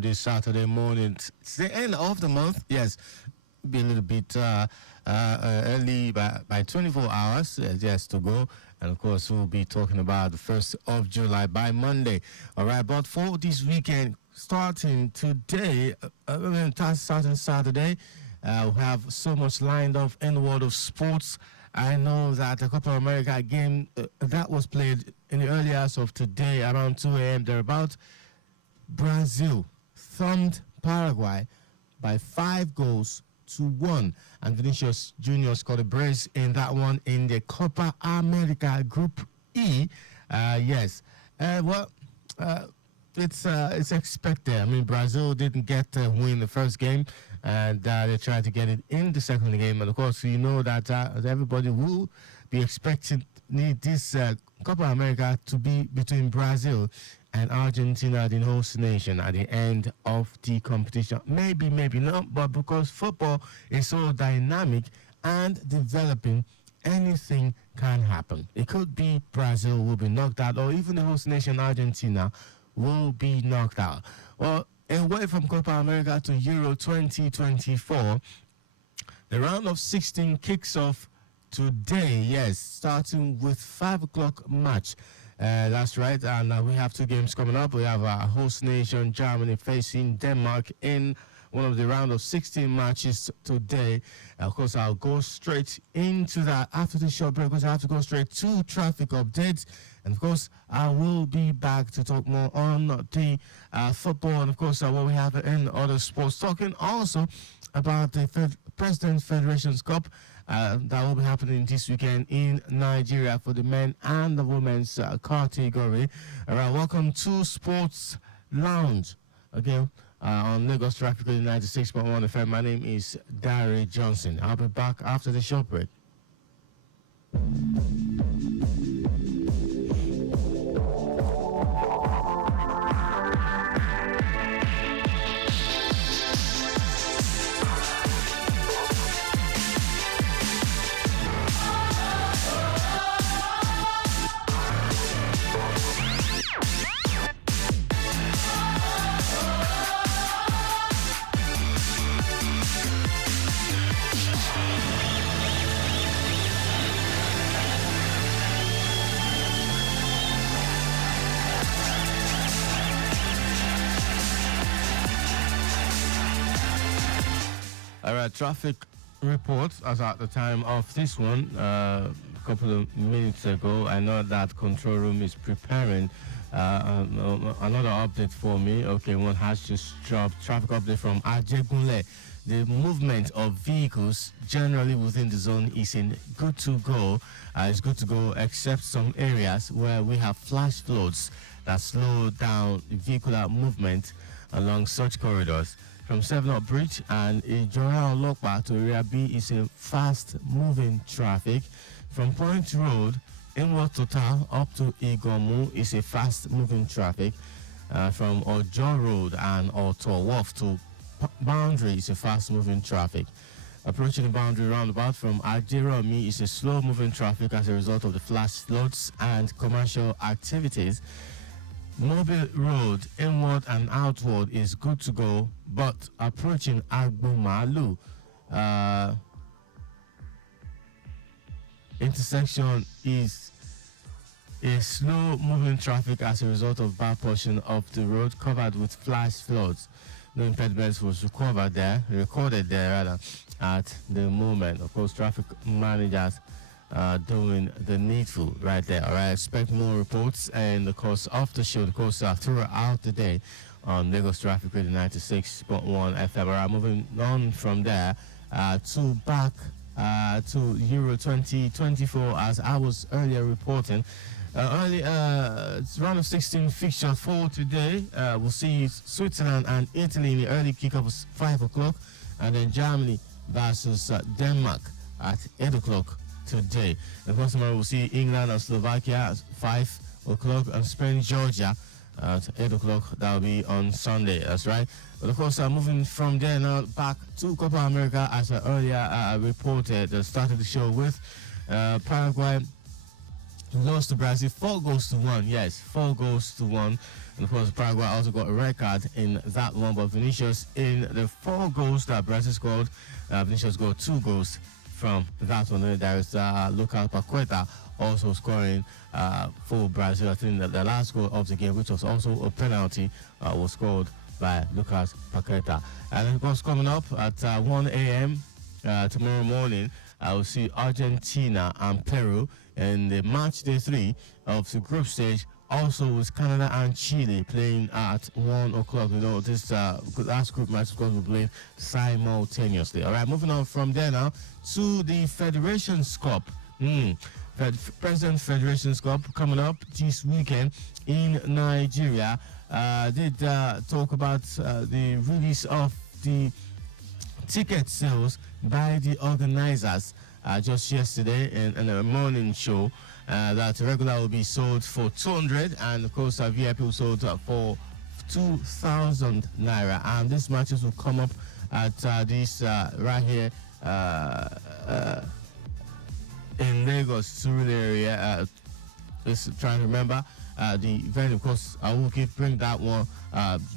this Saturday morning. It's the end of the month. Yes, be a little bit early by 24 hours. Yes, to go. And of course, we'll be talking about the 1st of July by Monday. All right, but for this weekend, starting today, starting Saturday, we have so much lined up in the world of sports. I know that the Copa America game that was played in the early hours of today around 2 a.m. thereabout, Brazil thumped Paraguay by 5 goals to 1, and Vinicius Junior scored a brace in that one in the Copa America Group E. Yes, well, it's expected. I mean, Brazil didn't get to win the first game, and they tried to get it in the second game. And of course, you know that everybody will be expecting this Copa America to be between Brazil and Argentina, the host nation, at the end of the competition. Maybe, maybe not, but because football is so dynamic and developing, anything can happen. It could be Brazil will be knocked out, or even the host nation, Argentina, will be knocked out. Well, away from Copa America to Euro 2024, the round of 16 kicks off today, yes, starting with 5 o'clock match. That's right, and we have 2 games coming up. We have our host nation, Germany, facing Denmark in one of the round of 16 matches today. Of course, I'll go straight into that after the short break, because I have to go straight to traffic updates. And of course, I will be back to talk more on the football, and of course, what we have in other sports. Talking also about the President's Federations Cup that will be happening this weekend in Nigeria for the men and the women's category. All right, welcome to Sports Lounge. Okay, on Lagos Traffic 96.1 FM. My name is Dari Johnson. I'll be back after the short break. All right, traffic reports as at the time of this one, a couple of minutes ago. I know that control room is preparing another update for me. Okay, one has just dropped traffic update from Ajegunle. The movement of vehicles generally within the zone is in good to go. It's good to go, except some areas where we have flash floods that slow down vehicular movement along such corridors. From 7-Up Bridge and Ijora Olokpa to Area B is a fast-moving traffic. From Point Road, inward Total up to Igomu is a fast-moving traffic. From Ojo Road and Oto Wharf to Boundary is a fast-moving traffic. Approaching the boundary roundabout from Ajeromi is a slow-moving traffic as a result of the flash floods and commercial activities. Mobile Road, inward and outward, is good to go, but approaching Agbomalu intersection is a slow-moving traffic as a result of bad portion of the road covered with flash floods. No impediments was recorded there at the moment. Of course, traffic managers doing the needful right there. All right, expect more reports and the course of the show, the course throughout the day on Lagos Traffic Radio 96.1 FM. All right, moving on from there to back to Euro 2024, as I was earlier reporting. It's round of 16 fixture for today. We'll see Switzerland and Italy in the early kickoff of 5 o'clock, and then Germany versus Denmark at 8 o'clock today. And tomorrow we'll see England and Slovakia at 5 o'clock, and Spain, Georgia at 8 o'clock. That'll be on Sunday. That's right. But of course, moving from there now back to Copa America, as I earlier reported, started the show with Paraguay lost to Brazil 4 goals to 1. Yes, 4 goals to 1. And of course, Paraguay also got a red card in that one. But Vinicius, in the 4 goals that Brazil scored, Vinicius got 2 goals from that one. And there is Lucas Paqueta also scoring for Brazil. I think that the last goal of the game, which was also a penalty, was scored by Lucas Paqueta. And of course, coming up at 1 a.m. Tomorrow morning, I will see Argentina and Peru in the match day 3 of the group stage. Also with Canada and Chile playing at 1 o'clock. You know, this last group match is going to be played simultaneously. All right, moving on from there now to the Federations Cup. President Federations Cup coming up this weekend in Nigeria. Did talk about the release of the ticket sales by the organizers just yesterday in a morning show. That regular will be sold for 200, and of course VIP will sold for 2,000 naira. And these matches will come up at this right here in Lagos, Surulere area. Just trying to remember the event. Of course, I will bring that one.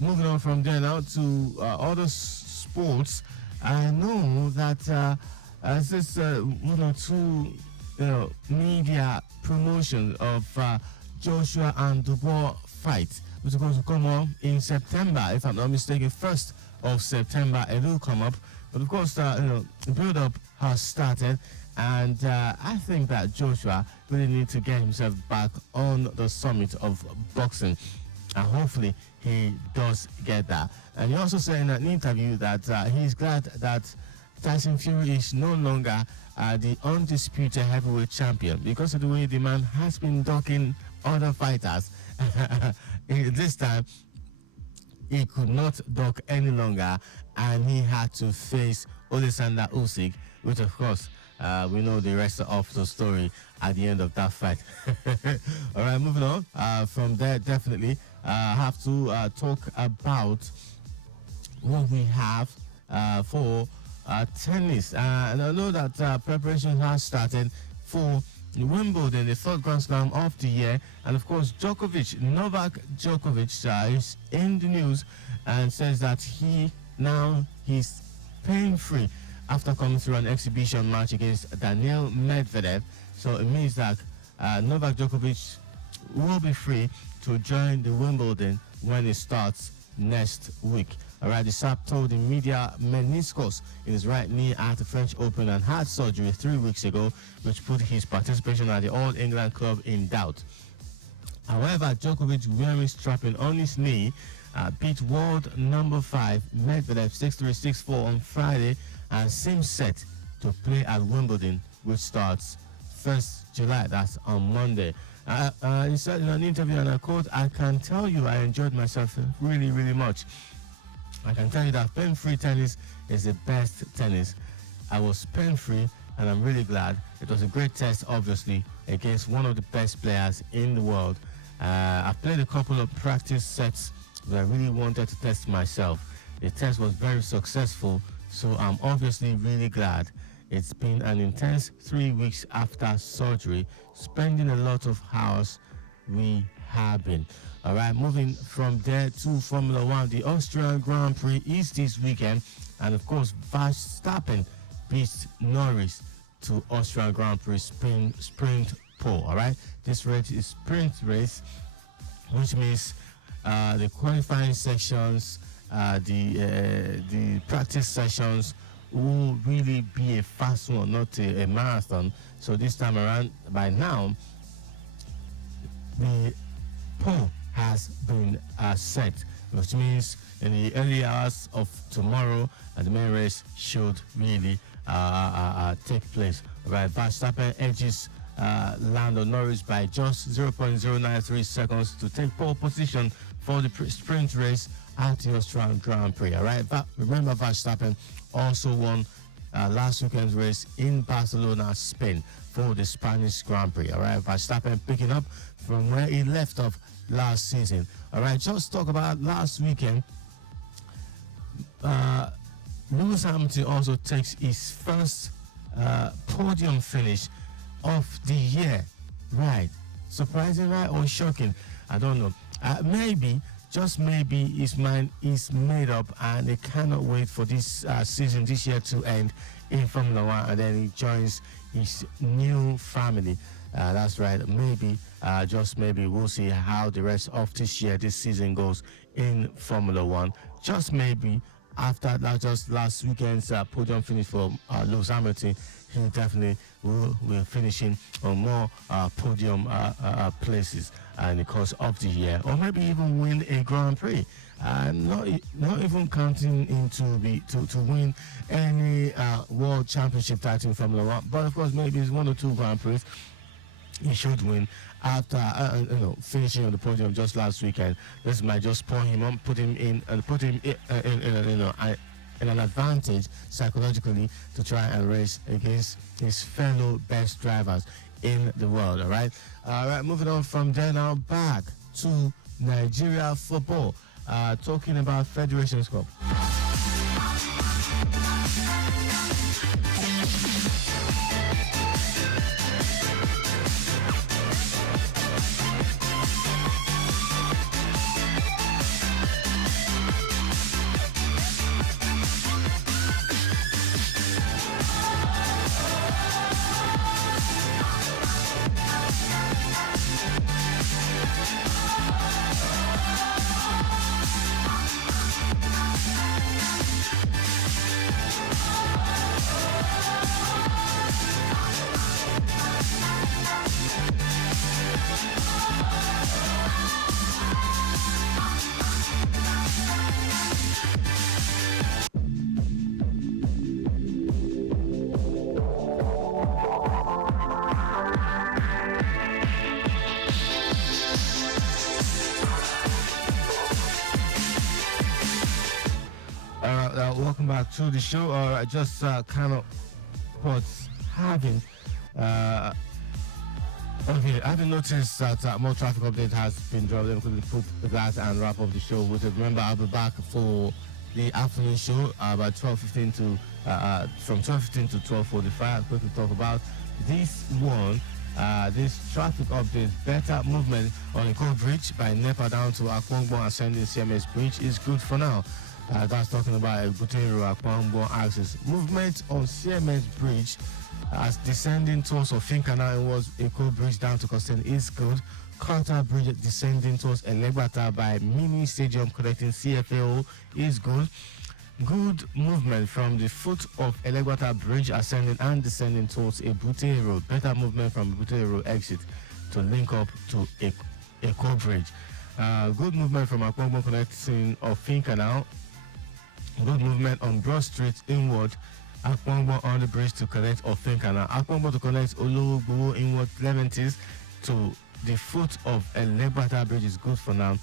Moving on from there now to other sports. I know that this one or two media promotion of Joshua and Dubois fight, which is going to come up in September, if I'm not mistaken, 1st of September. It will come up, but of course, the build-up has started, and I think that Joshua really needs to get himself back on the summit of boxing, and hopefully he does get that. And he also said in an interview that he's glad that Tyson Fury is no longer the undisputed heavyweight champion because of the way the man has been ducking other fighters. This time, he could not duck any longer, and he had to face Alexander Usyk, which of course we know the rest of the story at the end of that fight. All right, moving on. From there, definitely have to talk about what we have for tennis. And I know that preparation has started for Wimbledon, the third Grand Slam of the year. And of course, Novak Djokovic is in the news and says that he's pain-free after coming through an exhibition match against Daniil Medvedev. So it means that Novak Djokovic will be free to join the Wimbledon when it starts next week. All right, the Sap told the media meniscus in his right knee at the French Open and had surgery 3 weeks ago, which put his participation at the All England Club in doubt. However, Djokovic, wearing strapping on his knee, beat world number 5 Medvedev 6-3, 6-4 on Friday and seems set to play at Wimbledon, which starts 1st July. That's on Monday. He said in an interview, and I quote, "I can tell you I enjoyed myself really, really much. I can tell you that pain-free tennis is the best tennis. I was pain-free, and I'm really glad. It was a great test, obviously, against one of the best players in the world. I played a couple of practice sets, but I really wanted to test myself. The test was very successful, so I'm obviously really glad. It's been an intense 3 weeks after surgery, spending a lot of hours rehabbing." All right, moving from there to Formula One, the Austrian Grand Prix is this weekend, and of course, Verstappen beats Norris to Austrian Grand Prix sprint pole. All right, this race is sprint race, which means the qualifying sections, the practice sessions will really be a fast one, not a marathon. So this time around, by now, the pole has been set, which means in the early hours of tomorrow, the main race should really take place. Right, Verstappen edges Lando Norris by just 0.093 seconds to take pole position for the sprint race at the Australian Grand Prix. All right, but remember, Verstappen also won last weekend's race in Barcelona, Spain, for the Spanish Grand Prix. All right, Verstappen picking up from where he left off last season. All right, just talk about last weekend. Lewis Hamilton also takes his first podium finish of the year. Right, Surprising, right? Or shocking? I don't know. Maybe, just maybe, his mind is made up and they cannot wait for this season, this year to end in Formula One, and then he joins his new family. That's right. Maybe, just maybe, we'll see how the rest of this year, this season goes in Formula One. Just maybe, after that, just last weekend's podium finish for Lewis Hamilton, he definitely will finishing on more podium places in the course of the year, or maybe even win a Grand Prix. Not even counting into to win any world championship title in Formula One, but of course maybe it's 1 or 2 Grand Prix he should win after finishing on the podium just last weekend. This might just point him on, put him in in an advantage psychologically to try and race against his fellow best drivers in the world. All right, moving on from there now back to Nigeria football. Talking about Federations Cup. Welcome back to the show. I just kind of what's having. Okay, I haven't noticed that more traffic update has been dropped. Then quickly put that and wrap up the show with it. Remember, I'll be back for the afternoon show about 12:15 to from 12:15 to 12:45. Quickly talk about this one. This traffic update, better movement on the Eko Bridge by NEPA down to Akwongbo ascending CMS Bridge is good for now. That's talking about Butero Akwongbo axis. Movement on CMS Bridge as descending towards Ofinkana was Eko Bridge down to Costain is good. Carter Bridge descending towards Elegbata by Mini Stadium connecting CFAO is good. Good movement from the foot of Elegbata Bridge ascending and descending towards Ebute Road. Better movement from Ebute Road exit to link up to Eko Bridge. Good movement from Akwongbo connecting Ofinkana. Good movement on Broad Street inward. Akwongbo on the bridge to connect Ofinkana. Akwongbo to connect Ologbo inward Leventis to the foot of Elegbata Bridge is good for now.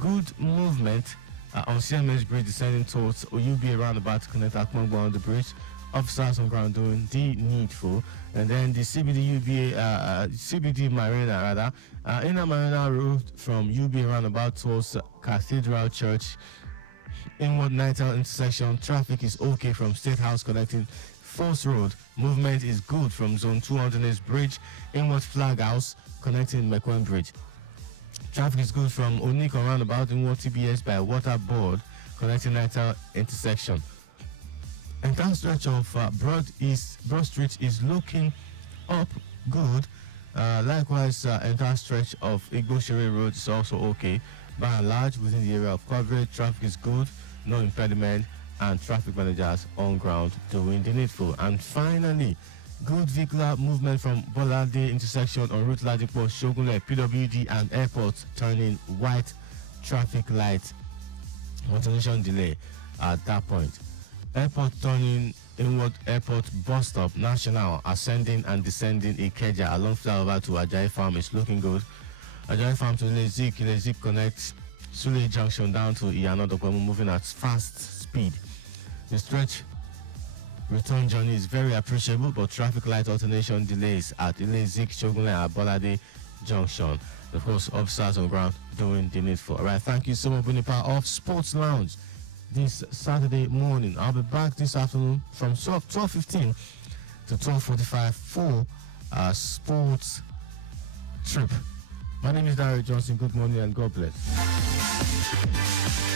Good movement on CMS Bridge descending towards OUB roundabout to connect Akwongbo on the bridge. Officers on ground doing the needful. And then the CBD Marina inner Marina road from UB roundabout towards Cathedral Church. Inward Nightingale intersection, traffic is okay from State House connecting Force Road. Movement is good from Zone 2 Underneath Bridge. Inward Flag House connecting Mekwen Bridge. Traffic is good from Oniko roundabout inward TBS by Water Board connecting Nightingale intersection. Entire stretch of Broad Street is looking up good. Likewise, entire stretch of Igboshere Road is also okay. By and large, within the area of coverage, traffic is good, no impediment, and traffic managers on ground doing the needful. And finally, good vehicular movement from Bolade intersection on Route Ladipo, Shogunle, PWD, and airport turning white traffic light. Continuation delay at that point. Airport turning inward airport bus stop, National, ascending and descending Ikeja along flyover to Ajayi Farm is looking good. Ajayi Farm to Lezik connects Sule Junction down to Iyanodokwemu, moving at fast speed. The stretch return journey is very appreciable, but traffic light alternation delays at Lezik, Shogunle, and Bolade Junction. Of course, officers on ground doing the needful. All right, thank you so much, Bunipa of Sports Lounge this Saturday morning. I'll be back this afternoon from 12:15 to 12:45 for Sports trip. My name is Dario Johnson. Good morning and God bless.